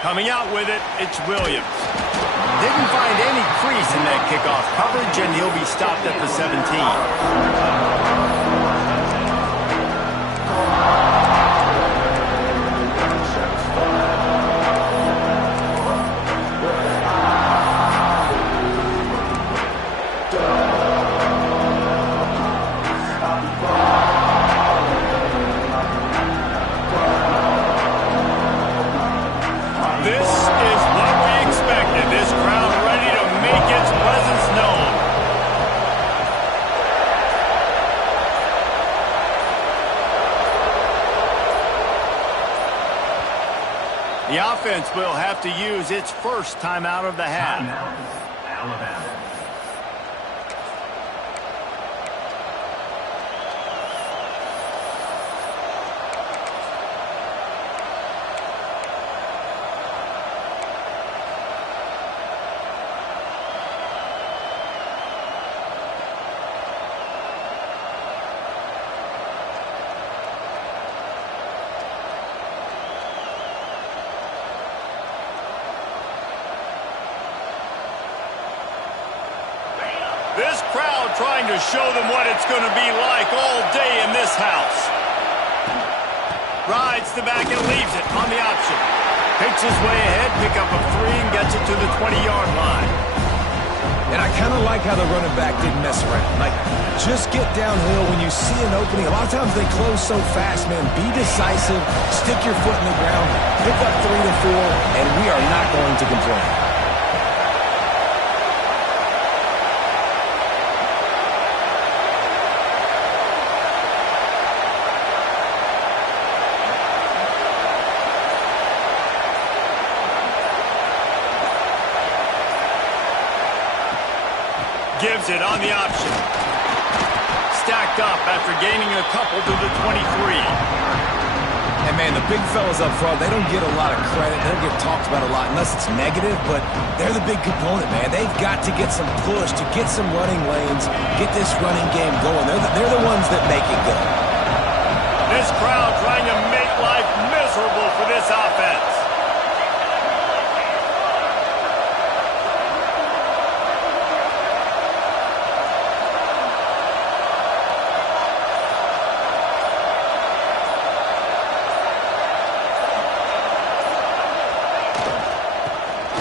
Coming out with it, it's Williams. Didn't find any crease in that kickoff coverage, and he'll be stopped at the 17. The offense will have to use its first timeout of the half. Timeout, Alabama. This crowd trying to show them what it's going to be like all day in this house. Rides the back and leaves it on the option. Picks his way ahead, pick up a 3, and gets it to the 20-yard line. And I kind of like how the running back didn't mess around. Like, just get downhill when you see an opening. A lot of times they close so fast, man. Be decisive, stick your foot in the ground, pick up 3 to 4, and we are not going to complain. Gives it on the option. Stacked up after gaining a couple to the 23. And, man, the big fellas up front, they don't get a lot of credit. They don't get talked about a lot unless it's negative, but they're the big component, man. They've got to get some push, to get some running lanes, get this running game going. They're the ones that make it go. This crowd trying to make life miserable for this offense.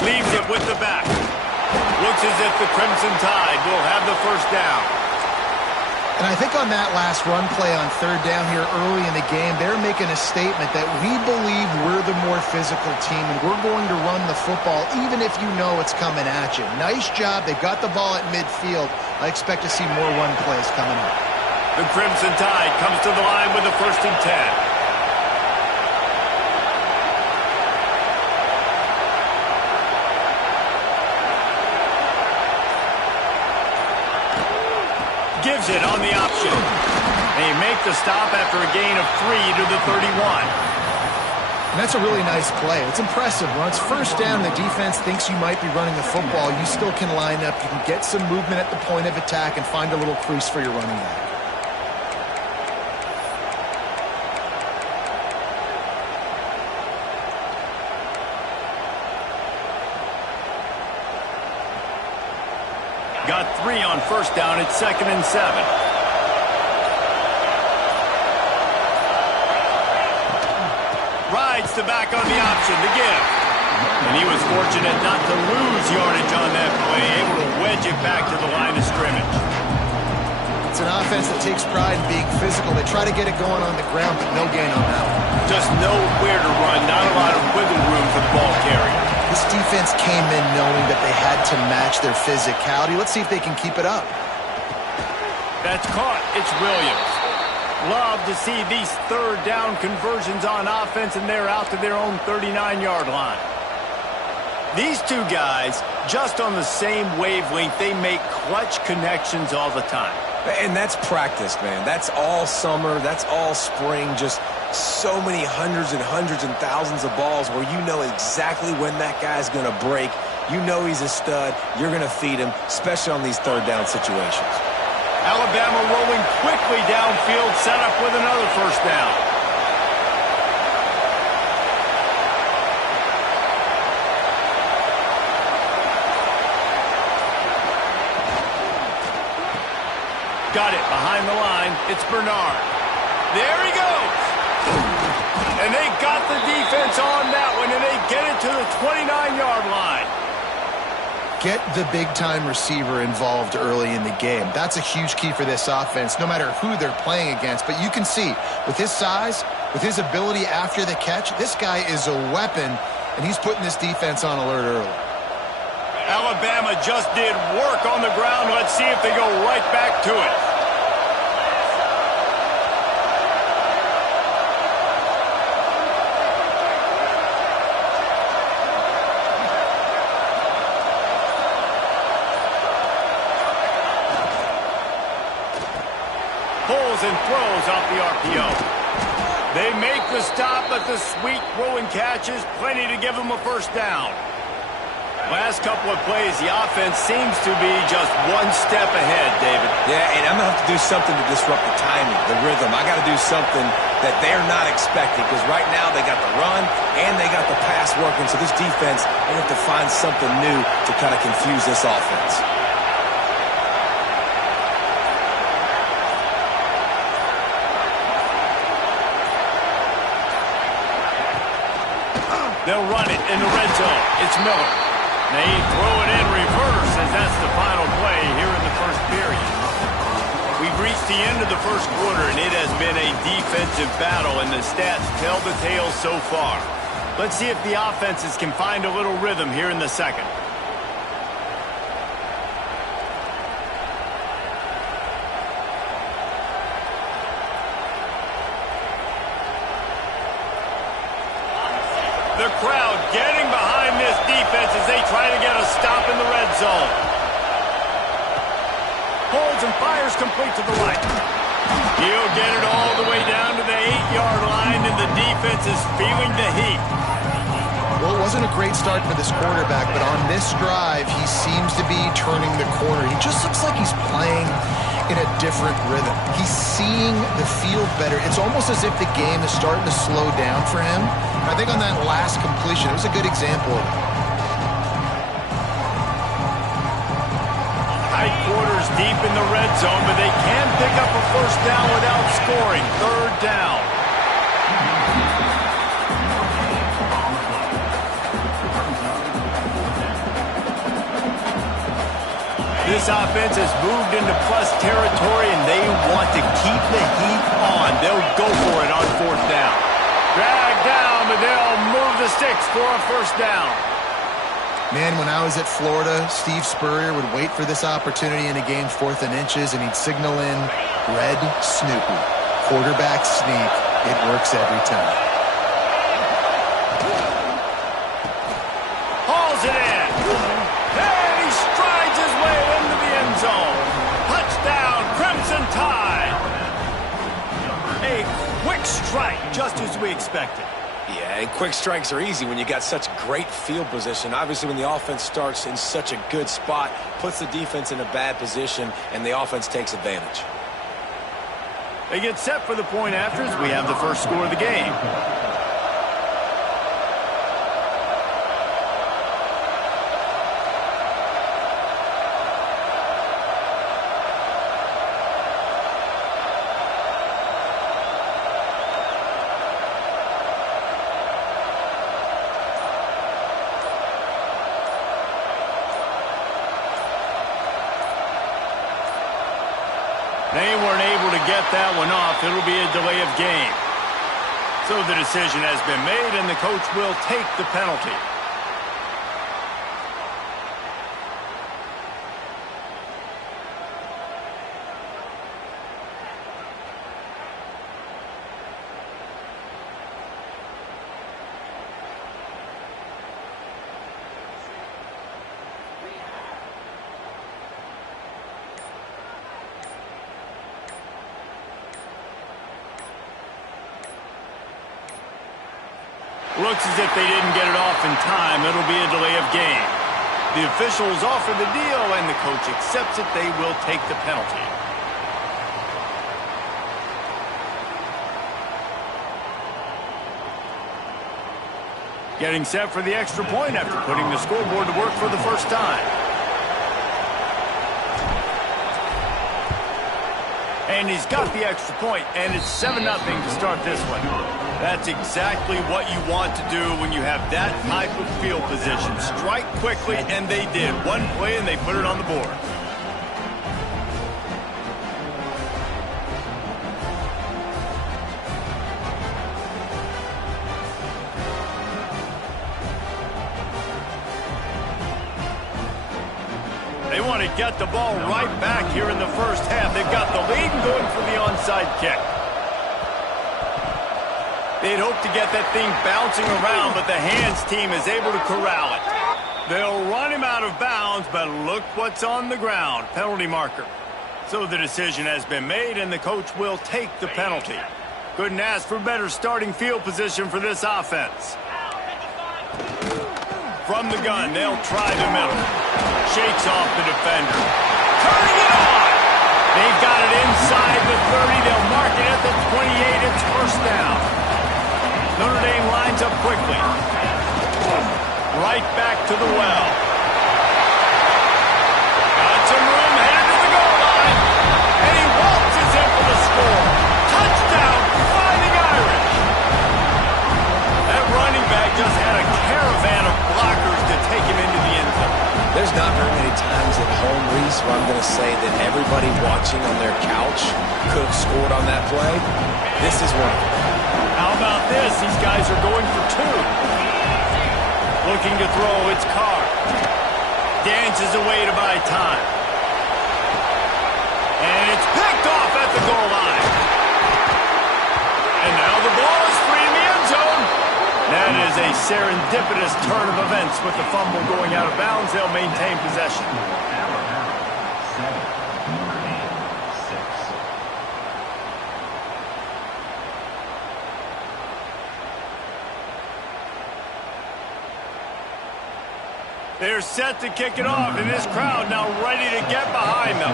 Leaves it with the back. Looks as if the Crimson Tide will have the first down. And I think on that last run play on third down here early in the game, they're making a statement that we believe we're the more physical team and we're going to run the football even if you know it's coming at you. Nice job. They got the ball at midfield. I expect to see more run plays coming up. The Crimson Tide comes to the line with the 1st and 10. Gives it on the option. They make the stop after a gain of 3 to the 31. And that's a really nice play. It's impressive. When it's first down, the defense thinks you might be running the football. You still can line up. You can get some movement at the point of attack and find a little crease for your running back. Got 3 on first down at 2nd and 7. Rides the back on the option to give. And he was fortunate not to lose yardage on that play, able to wedge it back to the line of scrimmage. It's an offense that takes pride in being physical. They try to get it going on the ground, but no gain on that one. Just nowhere to run, not a lot of wiggle room for the ball carrier. This defense came in knowing that they had to match their physicality. Let's see if they can keep it up. That's caught. It's Williams. Love to see these third down conversions on offense, and they're out to their own 39-yard line. These two guys, just on the same wavelength, they make clutch connections all the time. And that's practice, man. That's all summer. That's all spring. Just so many hundreds and thousands of balls where you know exactly when that guy's going to break. You know he's a stud. You're going to feed him, especially on these third down situations. Alabama rolling quickly downfield, set up with another first down. got it behind the line. It's Bernard. There he goes. And they got the defense on that one, and they get it to the 29-yard line. Get the big-time receiver involved early in the game. That's a huge key for this offense, no matter who they're playing against. But you can see, with his size, with his ability after the catch, this guy is a weapon, and he's putting this defense on alert early. Alabama just did work on the ground. Let's see if they go right back to it. Pulls and throws off the RPO. They make the stop, but the sweet throw and catch is plenty to give them a first down. Last couple of plays, the offense seems to be just one step ahead, David. Yeah, and I'm going to have to do something to disrupt the timing, the rhythm. I got to do something that they're not expecting, because right now they got the run and they got the pass working. So this defense, they have to find something new to kind of confuse this offense. They'll run it in the red zone. It's Miller. They throw it in reverse as that's the final play here in the first period. We've reached the end of the first quarter, and it has been a defensive battle, and the stats tell the tale so far. Let's see if the offenses can find a little rhythm here in the second. The crowd getting behind this defense as they try to get a stop in the red zone. Holds and fires complete to the right. He'll get it all the way down to the 8-yard line, and the defense is feeling the heat. Well, it wasn't a great start for this quarterback, but on this drive, he seems to be turning the corner. He just looks like he's playing in a different rhythm. He's seeing the field better. It's almost as if the game is starting to slow down for him. I think on that last completion, it was a good example of it. Tight quarters deep in the red zone, but they can pick up a first down without scoring. Third down. This offense has moved into plus territory, and they want to keep the heat on. They'll go for it on fourth down. Drag down, but they'll move the sticks for a first down. Man, when I was at Florida, Steve Spurrier would wait for this opportunity in a game 4th and inches, and he'd signal in red Snoopy. Quarterback sneak. It works every time. Hauls it in. And he strides his way into the end zone. Touchdown, Crimson Tide. A quick strike, just as we expected. Yeah, and quick strikes are easy when you got such great field position. Obviously, when the offense starts in such a good spot, puts the defense in a bad position, and the offense takes advantage. They get set for the point afters. We have the first score of the game. They weren't able to get that one off. It'll be a delay of game. So the decision has been made, and the coach will take the penalty. Looks as if they didn't get it off in time. It'll be a delay of game. The officials offer the deal, and the coach accepts it. They will take the penalty. Getting set for the extra point after putting the scoreboard to work for the first time. And he's got the extra point, and it's 7-0 to start this one. That's exactly what you want to do when you have that type of field position. Strike quickly, and they did. One play, and they put it on the board. They want to get the ball right back here in the first half. They've got the lead and going for the onside kick. They'd hope to get that thing bouncing around, but the hands team is able to corral it. They'll run him out of bounds, but look what's on the ground. Penalty marker. So the decision has been made, and the coach will take the penalty. Couldn't ask for better starting field position for this offense. From the gun, they'll try the middle. Shakes off the defender. Turning it on! They've got it inside the 30. They'll mark it at the 28. It's first down. Notre Dame lines up quickly. Right back to the well. Got some room, headed to the goal line. And he waltzes in for the score. Touchdown, Fighting Irish. That running back just had a caravan of blockers to take him into the end zone. There's not very many times at home, Reese, where I'm going to say that everybody watching on their couch could have scored on that play. This is one of them. How about this? These guys are going for two. Looking to throw, it's Carr. Dances away to buy time. And it's picked off at the goal line. And now the ball is free in the end zone. That is a serendipitous turn of events with the fumble going out of bounds. They'll maintain possession. They're set to kick it off, and this crowd now ready to get behind them.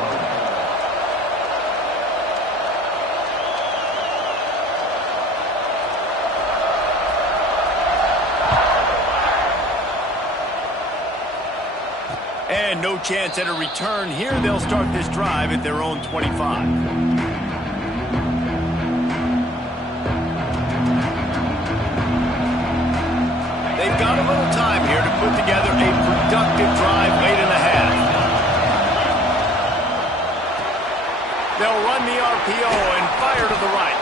And no chance at a return here. They'll start this drive at their own 25. They've got a little time here to put together a productive drive late in the half. They'll run the RPO and fire to the right.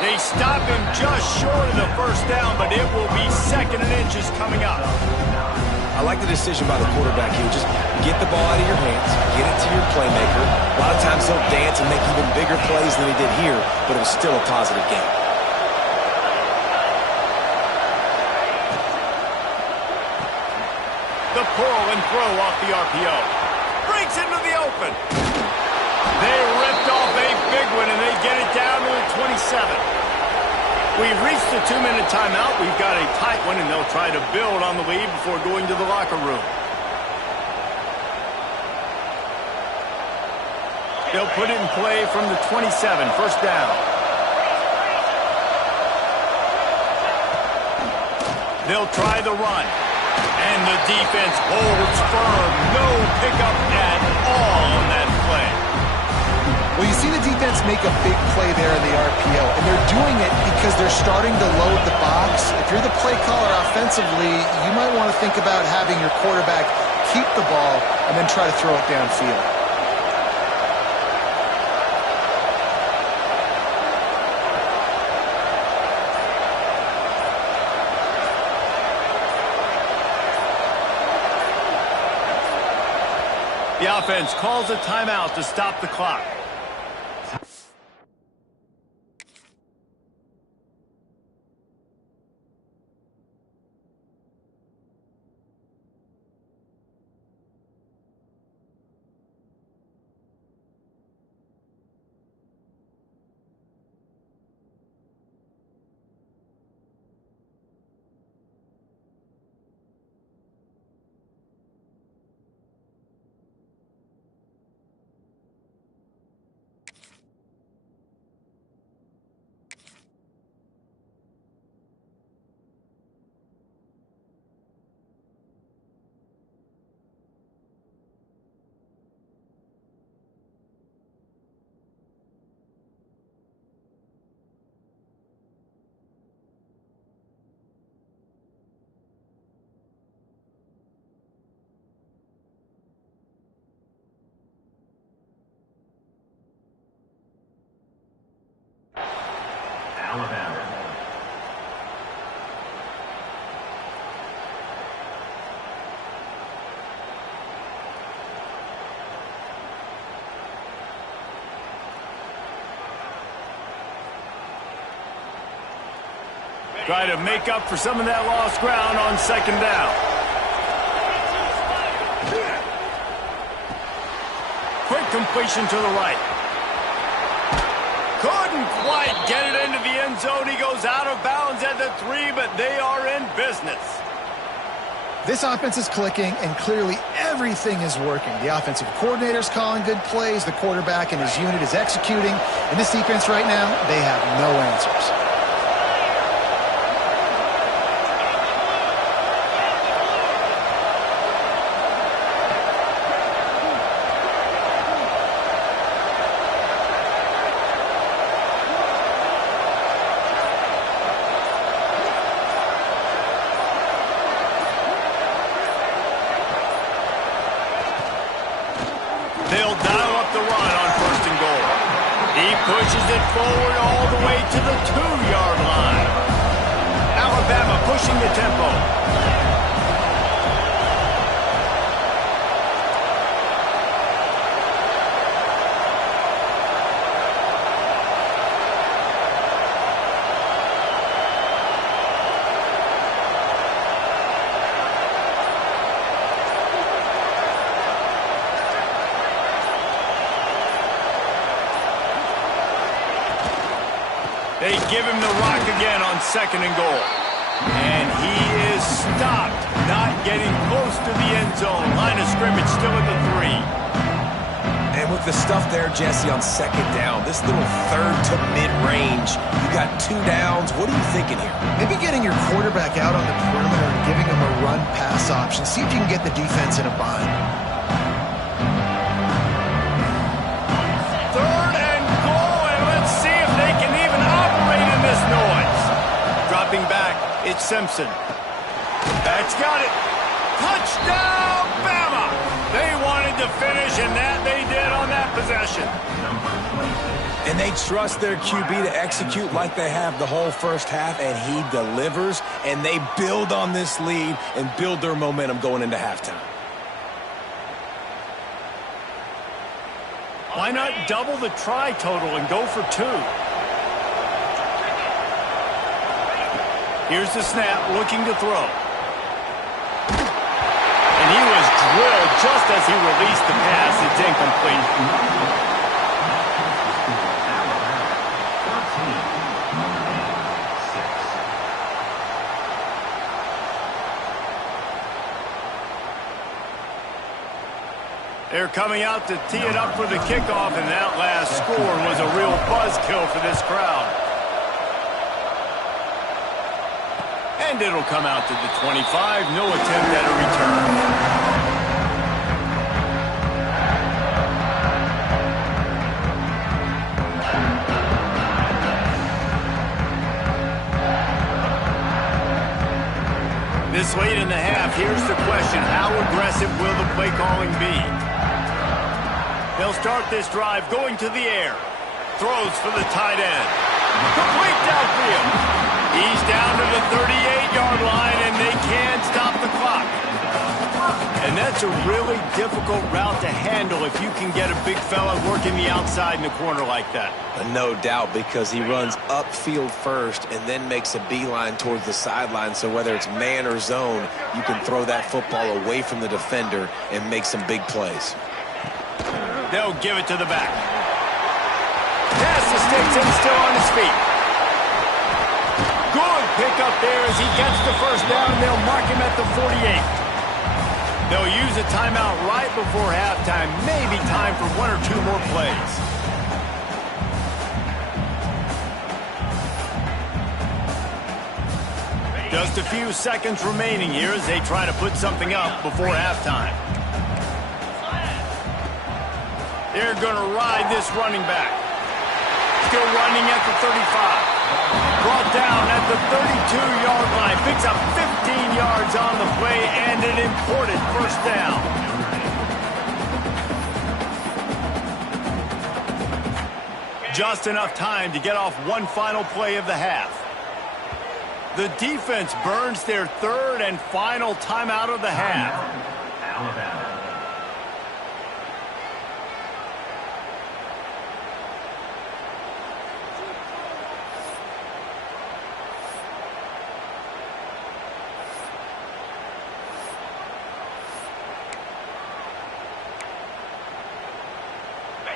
They stop him just short of the first down, but it will be 2nd and inches coming up. I like the decision by the quarterback here. Just get the ball out of your hands, get it to your playmaker. A lot of times he'll dance and make even bigger plays than he did here, but it was still a positive game. The pull and throw off the RPO. Breaks into the open. They ripped off a big one, and they get it down to the 27. We've reached the 2-minute timeout. We've got a tight one, and they'll try to build on the lead before going to the locker room. They'll put it in play from the 27, first down. They'll try the run. And the defense holds firm. No pickup at all on that play. Well, you see the defense make a big play there in the RPO, and they're doing it because they're starting to load the box. If you're the play caller offensively, you might want to think about having your quarterback keep the ball and then try to throw it downfield. The offense calls a timeout to stop the clock. Try to make up for some of that lost ground on second down. Quick completion to the right. Couldn't quite get it into the end zone. He goes out of bounds at the 3, but they are in business. This offense is clicking, and clearly everything is working. The offensive coordinator's calling good plays. The quarterback and his unit is executing. And this defense right now, they have no answers. They'll dial up the run on 1st and goal. He pushes it forward all the way to the 2-yard line. Alabama pushing the tempo. They give him the rock again on 2nd and goal. And he is stopped, not getting close to the end zone. Line of scrimmage still at the 3. And with the stuff there, Jesse, on 2nd down, this little 3rd to mid-range, you got 2 downs. What are you thinking here? Maybe getting your quarterback out on the perimeter and giving him a run-pass option. See if you can get the defense in a bind. 3rd and goal, and let's see if they can even operate in this noise. Dropping back, it's Simpson. That's got it. Touchdown, Bama! They wanted to finish, and that they did on that possession. And they trust their QB to execute like they have the whole first half, and he delivers, and they build on this lead and build their momentum going into halftime. Why not double the try total and go for 2? Here's the snap, looking to throw. And he was drilled just as he released the pass. It's incomplete. They're coming out to tee it up for the kickoff, and that last score was a real buzzkill for this crowd. And it'll come out to the 25. No attempt at a return. This late in the half, here's the question. How aggressive will the play calling be? They'll start this drive going to the air. Throws for the tight end. Complete downfield. He's down to the 38-yard line, and they can't stop the clock. And that's a really difficult route to handle if you can get a big fella working the outside in the corner like that. No doubt, because he runs upfield first and then makes a beeline towards the sideline. So whether it's man or zone, you can throw that football away from the defender and make some big plays. They'll give it to the back. Pass the sticks and still on his feet. Good pick up there as he gets the first down. They'll mark him at the 48. They'll use a timeout right before halftime. Maybe time for 1 or 2 more plays. Just a few seconds remaining here as they try to put something up before halftime. They're going to ride this running back. Still running at the 35. Brought down at the 32-yard line. Picks up 15 yards on the play and an important first down. Just enough time to get off one final play of the half. The defense burns their 3rd and final timeout of the half. Alabama.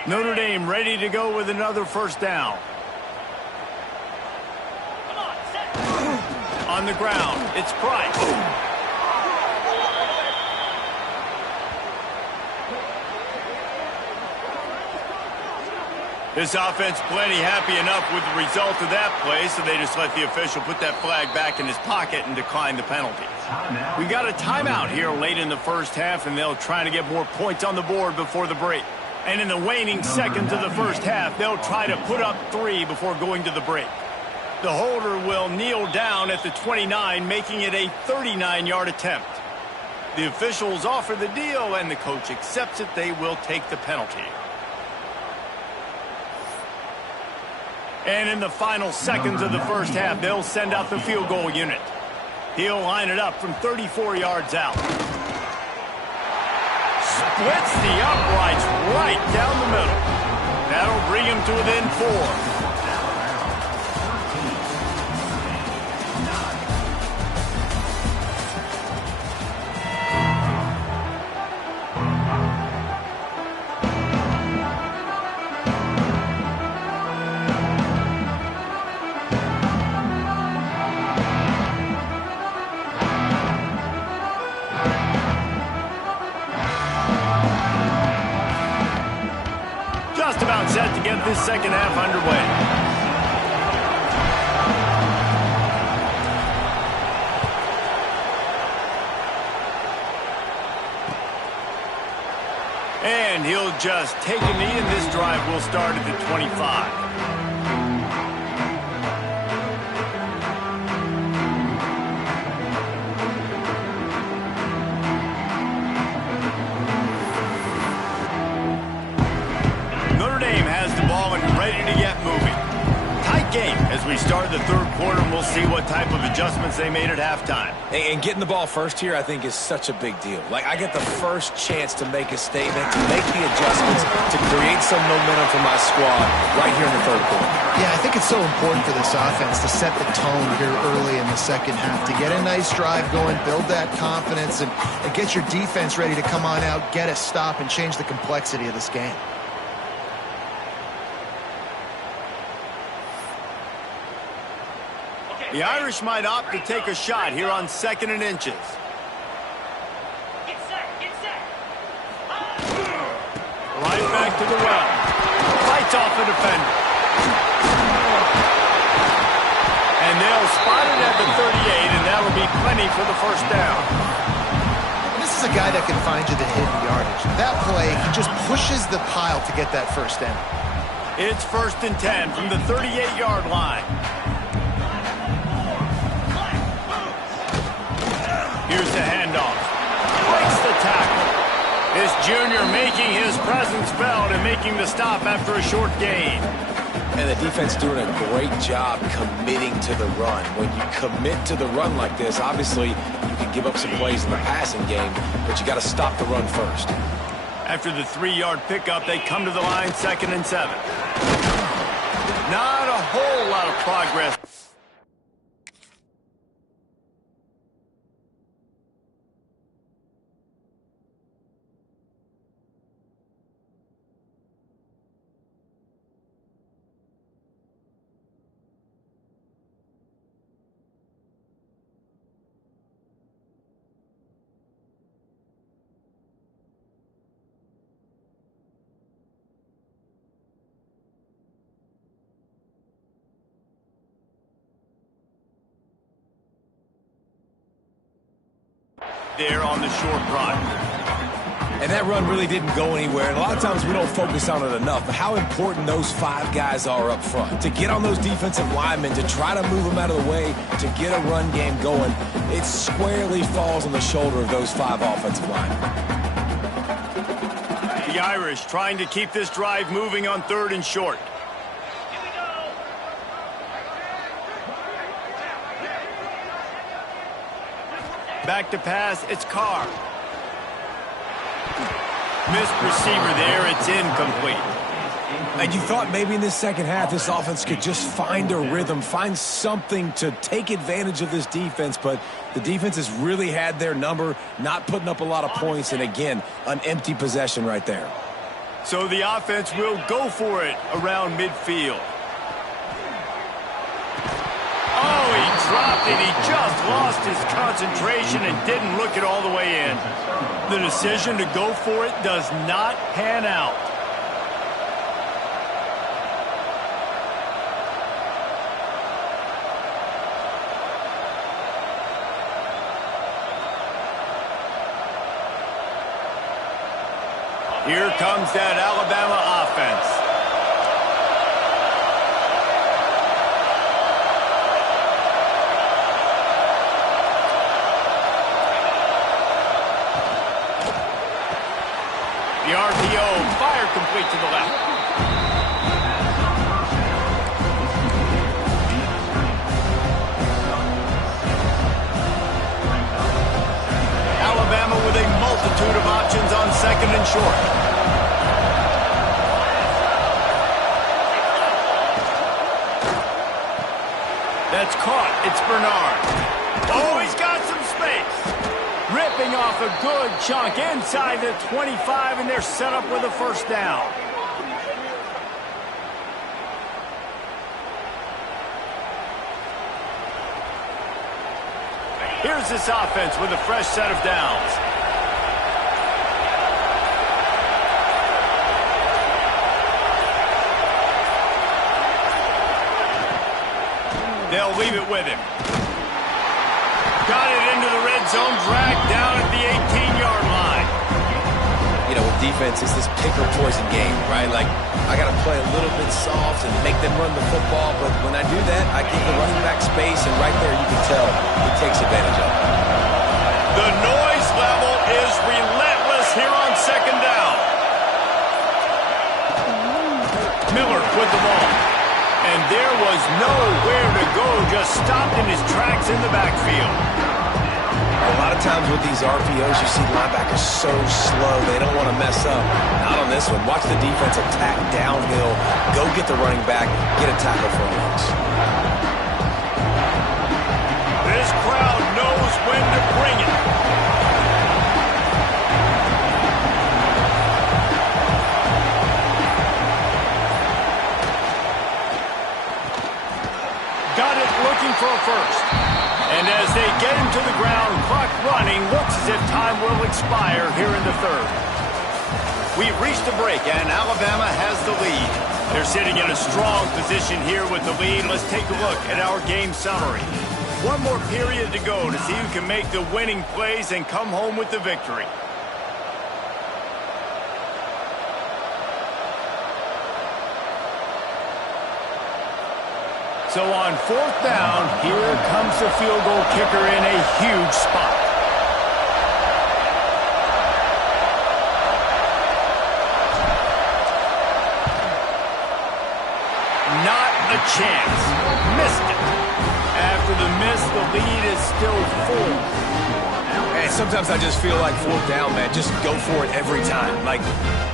Notre Dame ready to go with another first down. On the ground, it's Price. This offense plenty happy enough with the result of that play, so they just let the official put that flag back in his pocket and decline the penalty. We got a timeout here late in the first half, and they'll try to get more points on the board before the break. And in the waning seconds of the first half, they'll try to put up 3 before going to the break. The holder will kneel down at the 29, making it a 39-yard attempt. The officials offer the deal, and the coach accepts it. They will take the penalty. And in the final seconds of the first half, they'll send out the field goal unit. He'll line it up from 34 yards out. Splits the uprights right down the middle. That'll bring him to within 4. About set to get this second half underway. And he'll just take a knee, and this drive will start at the 25. Game as we start the third quarter, and we'll see what type of adjustments they made at halftime. And getting the ball first here, I think, is such a big deal. Like, I get the first chance to make a statement, to make the adjustments, to create some momentum for my squad right here in the third quarter. Yeah, I think it's so important for this offense to set the tone here early in the second half, to get a nice drive going, build that confidence, and get your defense ready to come on out, get a stop, and change the complexity of this game. The Irish might opt to take a shot here on 2nd and inches. Get set. Right back to the well. Fights off a defender. And they'll spot it at the 38, and that'll be plenty for the first down. This is a guy that can find you the hidden yardage. That play, he just pushes the pile to get that first down. It's 1st and 10 from the 38-yard line. Here's the handoff. Breaks the tackle. This junior making his presence felt and making the stop after a short gain. And the defense doing a great job committing to the run. When you commit to the run like this, obviously you can give up some plays in the passing game, but you got to stop the run first. After the 3-yard pickup, they come to the line 2nd and 7. Not a whole lot of progress. There on the short run. And that run really didn't go anywhere. And a lot of times we don't focus on it enough, but how important those 5 guys are up front. To get on those defensive linemen, to try to move them out of the way, to get a run game going, it squarely falls on the shoulder of those 5 offensive linemen. The Irish trying to keep this drive moving on 3rd and short. Back to pass, it's Carr. Missed receiver there, it's incomplete. And you thought maybe in this second half this offense could just find a rhythm, find something to take advantage of this defense, but the defense has really had their number, not putting up a lot of points, and again, an empty possession right there. So the offense will go for it around midfield. Oh, he dropped it. He just lost his concentration and didn't look it all the way in. The decision to go for it does not pan out. Here comes that Alabama offense. The RPO, fire complete to the left. Alabama with a multitude of options on second and short. That's caught. It's Bernard. Oh, he's got some space. Ripping off a good chunk inside the 25, and they're set up with a first down. Here's this offense with a fresh set of downs. They'll leave it with him. Got it into the red zone, dragged down at the 18-yard line. You know, with defense, it's this pick or poison game, right? Like, I got to play a little bit soft and make them run the football, but when I do that, I give the running back space, and right there you can tell he takes advantage of it. The noise level is relentless here on second down. Miller with the ball. And there was nowhere to go, just stopped in his tracks in the backfield. A lot of times with these RPOs, you see linebackers so slow, they don't want to mess up. Not on this one. Watch the defense attack downhill, go get the running back, get a tackle for a loss. This crowd knows when to bring it. Got it, looking for a first. And as they get him to the ground, clock running, looks as if time will expire here in the third. We've reached the break, and Alabama has the lead. They're sitting in a strong position here with the lead. Let's take a look at our game summary. One more period to go to see who can make the winning plays and come home with the victory. So on fourth down, here comes the field goal kicker in a huge spot. Not a chance. Missed it. After the miss, the lead is still full. And sometimes I just feel like fourth down, man, just go for it every time. Like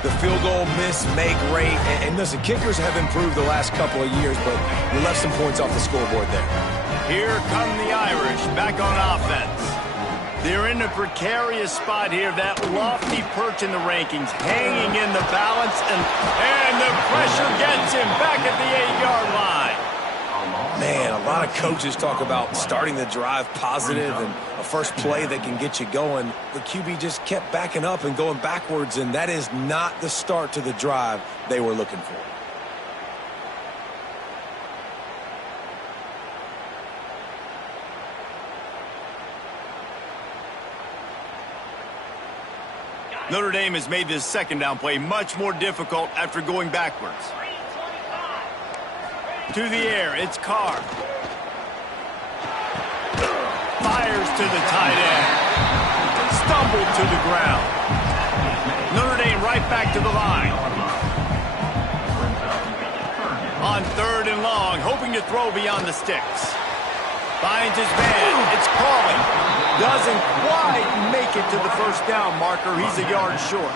the field goal miss, make rate. And listen, kickers have improved the last couple of years, but you left some points off the scoreboard there. Here come the Irish back on offense. They're in a precarious spot here, that lofty perch in the rankings, hanging in the balance, and the pressure gets him back at the 8-yard line. Man, a lot of coaches talk about starting the drive positive and a first play that can get you going. The QB just kept backing up and going backwards, and that is not the start to the drive they were looking for. Notre Dame has made this second down play much more difficult after going backwards. To the air, it's Carr. Fires to the tight end. Stumbled to the ground. Notre Dame right back to the line. On third and long, hoping to throw beyond the sticks. Finds his man. It's Crawley. Doesn't quite make it to the first down marker. He's a yard short.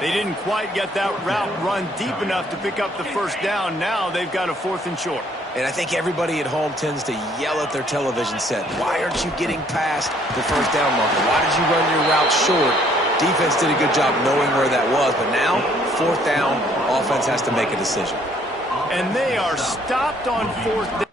They didn't quite get that route run deep enough to pick up the first down. Now they've got a fourth and short. And I think everybody at home tends to yell at their television set. Why aren't you getting past the first down marker? Why did you run your route short? Defense did a good job knowing where that was, but now, fourth down, offense has to make a decision. And they are stopped on fourth down.